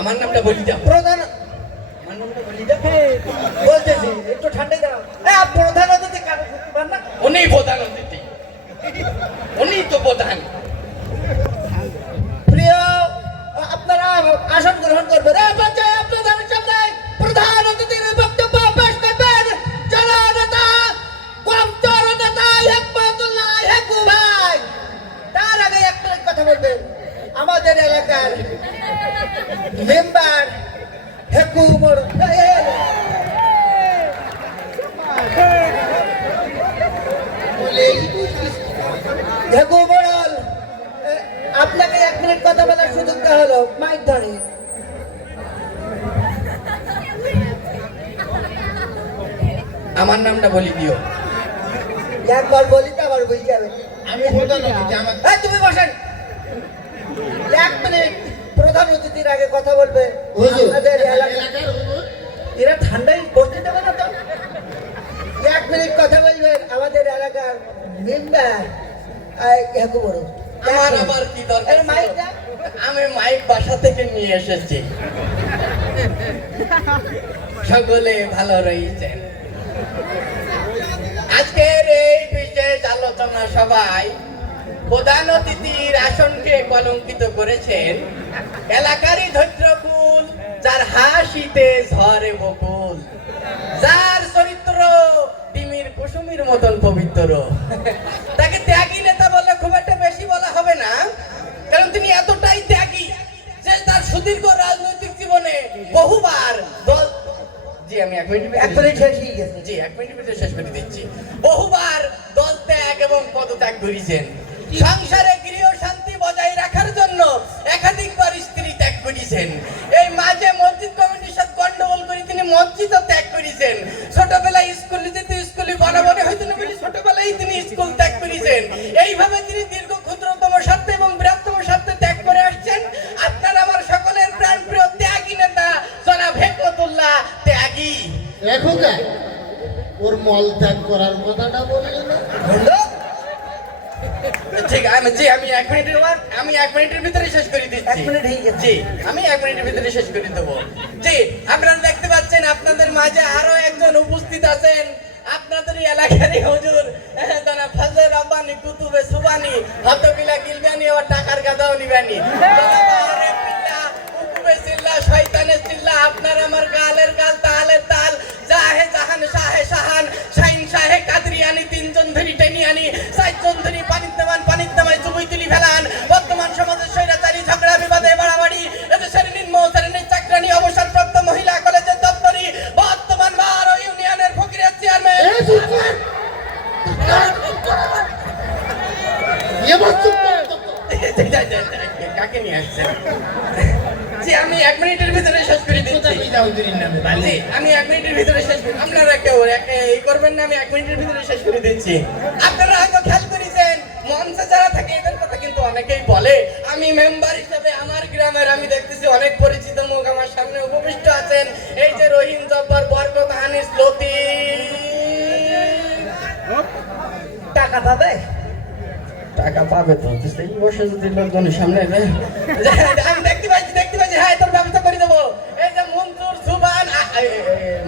আমার নামটা বলি দাও প্রধান আমার নামটা বলি দাও বলতেছি একটু ঠান্ডা দাও এ প্রধান অতিথি কারও পান না? উনি প্রধান অতিথি। উনি তো প্রধান। প্রিয় আপনারা আসন গ্রহণ করবেন। মেম্বার আপনাকে এক মিনিট কথা বলার সুযোগ দেওয়া হলো মাইক ধরে। আমার নামটা বলি দিও। একবার বলি তো আবার বুঝে যাবে। আমি তুমি বসেন। এক মিনিট প্রধান অতিথির আগে কথা বলবে। আমাদের এলাকার এরা ঠান্ডায় বসতে দেবে না তো? এক মিনিট কথা বলবেন আমাদের এলাকার মেম্বার। একু বড় আমার আবার কি দরকার এই মাইক ছিল? দাও। আমি মাইক বাসা থেকে নিয়ে এসেছি। সকলে ভালো রয়েছেন। আজকের এই বিশেষ আলোচনা সভায় প্রধান অতিথির আসনকে কলঙ্কিত করেছেন এলাকারই ধৈর্যকুল যার হাসিতে ঝরে বকুল। যার চরিত্র তিমির কুসুমির মতন পবিত্র। তাকে ত্যাগী নেতা বললে খুব একটা বেশি বলা হবে না কারণ তিনি এতটাই ত্যাগী যে তার সুদীর্ঘ রাজনৈতিক জীবনে বহুবার দল জি আমি এক মিনিট এক মিনিট শেষ হয়ে গেছে। জি এক ভিতরে শেষ করে দিচ্ছি। বহুবার দল ত্যাগ এবং পদত্যাগ করেছেন। সংসারে গৃহ শান্তি বজায় রাখার জন্য একাধিকবার স্ত্রী ত্যাগ করেছেন। এই মাঝে মসজিদ কমিটির সাথে গন্ডগোল করে তিনি মসজিদও ত্যাগ করেছেন। ছোটবেলায় স্কুলে যেতে স্কুলে বরাবরে হয়তো না বলে ছোটবেলায় তিনি স্কুল ত্যাগ করেছেন। এইভাবে তিনি দীর্ঘ ক্ষুদ্রতম স্বার্থে এবং বৃহত্তম স্বার্থে ত্যাগ করে আসছেন। আপনার আমার সকলের প্রাণ প্রিয় ত্যাগী নেতা জনাব হেকমতুল্লাহ ত্যাগী। দেখো কে? ওর মল ত্যাগ করার কথাটা বললি না। ঠিক আমি জি আমি এক মিনিটের আমি এক মিনিটের ভিতরে শেষ করে দিচ্ছি। এক মিনিট জি আমি এক মিনিটের ভিতরে শেষ করে দেবো। জি আপনারা দেখতে পাচ্ছেন আপনাদের মাঝে আরও একজন উপস্থিত আছেন। আপনাদের এলাকারই হুজুর জানা ফজল রব্বানি কুতুবে সুবানি হতবিলা গিলবানি ও টাকার গাদাও নিবানি। শয়তানের আপনার আমার গালের গাল তালের তাল জাহে জাহান শাহে কাকে নিয়ে আসছেন জি আমি এক মিনিটের ভিতরে শেষ করে দিচ্ছি। আমি এক মিনিটের ভিতরে শেষ করি। আপনারা কেউ এই করবেন না আমি এক মিনিটের ভিতরে শেষ করে দিচ্ছি। আপনারা হয়তো খেয়াল করেছেন মঞ্চে যারা থাকে এদের কথা কিন্তু অনেকেই বলে। আমি মেম্বার হিসেবে আমার গ্রামের আমি দেখতেছি অনেক পরিচিত মুখ আমার সামনে উপবিষ্ট আছেন। এই যে রহিম জব্বার বরকত হানিস লতি টাকা পাবে টাকা পাবে তো সেই বসে যদি লোকজনের সামনে আমি দেখতে পাচ্ছি দেখতে পাচ্ছি হ্যাঁ তোর ব্যবস্থা করে দেবো। এই যে মঞ্জুর সুবান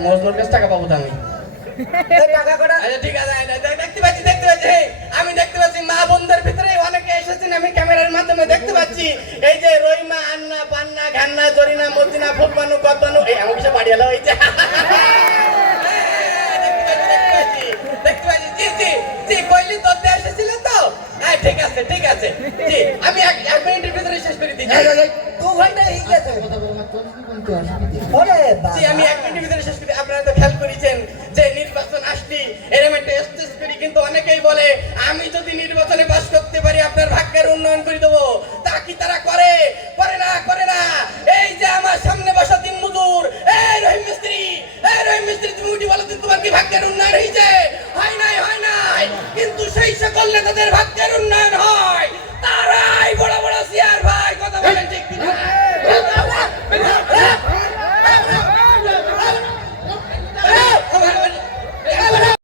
মজনুর কাছে টাকা পাবো তো আমি। আচ্ছা আমি দেখতে পাচ্ছি মা বোনদের ভিতরে অনেকে এসেছেন আমি ক্যামেরার মাধ্যমে দেখতে পাচ্ছি। এই যে রইমা আন্না পান্না ঘান্না জরিনা মদিনা ফুলবানু ঠিক আছে। জি আমি এক এক মিনিটের ভিতরে শেষ করে দিচ্ছি। দু ঘণ্টা হয়ে গেছে। জি আমি এক মিনিটের ভিতরে শেষ করি আপনারা তো খেয়াল করেছেন যে নির্বাচন আসলি এরকম একটা স্টেজ করি কিন্তু অনেকেই বলে আমি যদি নির্বাচনে পাস করতে পারি আপনার ভাগ্যের উন্নয়ন করে দেবো। তা কি তারা করে? করে না করে না। এই যে আমার সামনে বসা দিন মজুর এই রহিম মিস্ত্রি এই রহিম মিস্ত্রি তুমি উঠি বলো তোমার কি ভাগ্যের উন্নয়ন হয়েছে হয় নাই হয় নাই। কিন্তু সেই সকল নেতাদের ভাগ্যের